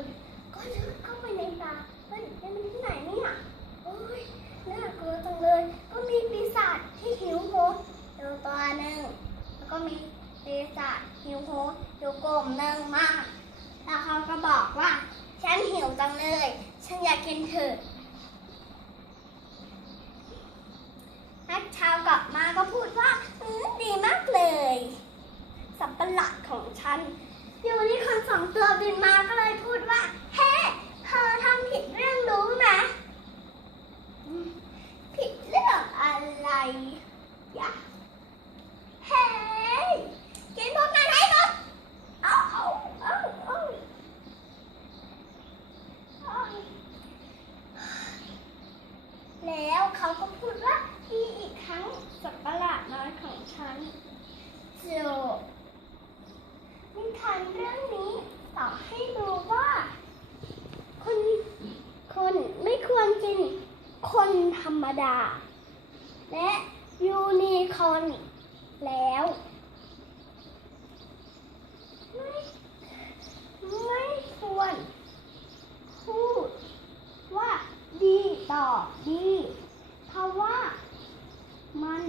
นก็เดินเข้าไปในป่าเฮ้ยนี่มันที่ไหนเนี่ยโอ้ยน่ากลัวจังเลย ก็มีปีศาจที่หิวโหยอยู่ตัวหนึ่งแล้วก็มีปีศาจหิวโหยอยู่กลุ่มหนึ่งมาก แล้วเขาก็บอกว่า ฉันหิวจังเลย ฉันอยากกินเถอะนักชาวกลับมาก็พูดว่าดีมากเลย สับปะหลัดของฉันอยู่นี่คนสองตัวบินมา เขาก็พูดว่าดีอีกครั้งสับประหลาดน้อยของฉันจบนิทานเรื่องนี้สอนให้รู้ว่าคนคนไม่ควรกินคนธรรมดา และยูนิคอร์นแล้วไม่ไม่ควรพูดว่าดีต่อดี เพราะว่ามัน